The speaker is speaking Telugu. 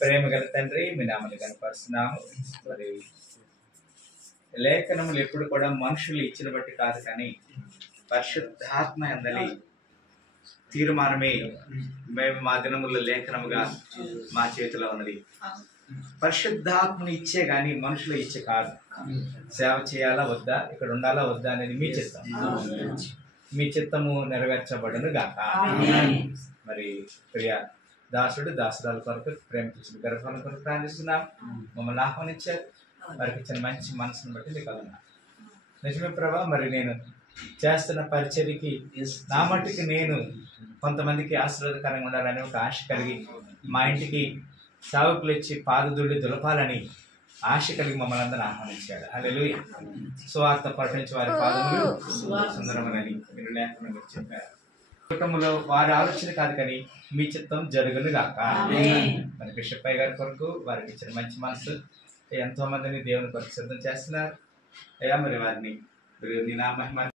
ప్రేమ గల తండ్రి మీ నామని కనపరుస్తున్నాము. మరి లేఖనములు ఎప్పుడు కూడా మనుషులు ఇచ్చిన బట్టి కాదు, కానీ పరిశుద్ధాత్మ అందలి తీర్మానమే మేము మా దినముల్లో లేఖనముగా మా చేతిలో ఉన్నది. పరిశుద్ధాత్మని ఇచ్చే గాని మనుషులు ఇచ్చే కాదు. సేవ చేయాలా వద్దా, ఇక్కడ ఉండాలా వద్దా అనేది మీ చిత్తం. మీ చిత్తము నెరవేర్చబడును గాక. మరి ప్రియ దాసుడు దాసురాల కొరకు ప్రేమించిన గర్భాల కొరకు ప్రార్థిస్తున్నాం. మమ్మల్ని ఆహ్వానించారు, వారికి ఇచ్చిన మంచి మనసును బట్టి మీకు అలా నిజమే ప్రభా. మరి నేను చేస్తున్న పరిచర్యకి నా మట్టుకి నేను కొంతమందికి ఆశీర్వాదకరంగా ఉండాలని ఒక ఆశ కలిగి మా ఇంటికి సావుకులు ఇచ్చి పాదధూళి దులపాలని ఆశ కలిగి మమ్మల్ని అందరిని ఆహ్వానించాడు. హల్లెలూయా. సువార్త ప్రకటించి వారి పాదములు సుందరమని మీరు లేఖనం మీరు చెప్పారు. కుటుంబంలో వారి ఆలోచన కాదు, కానీ మీ చిత్తం జరుగును గాక. మరి బిషప్ అయ్య గారి కొరకు వారికి ఇచ్చిన మంచి మనసు, ఎంతో మందిని దేవుని కొరకు సిద్ధం చేస్తున్నారు అయ్యా. మరి వారిని నీ నా మహిమ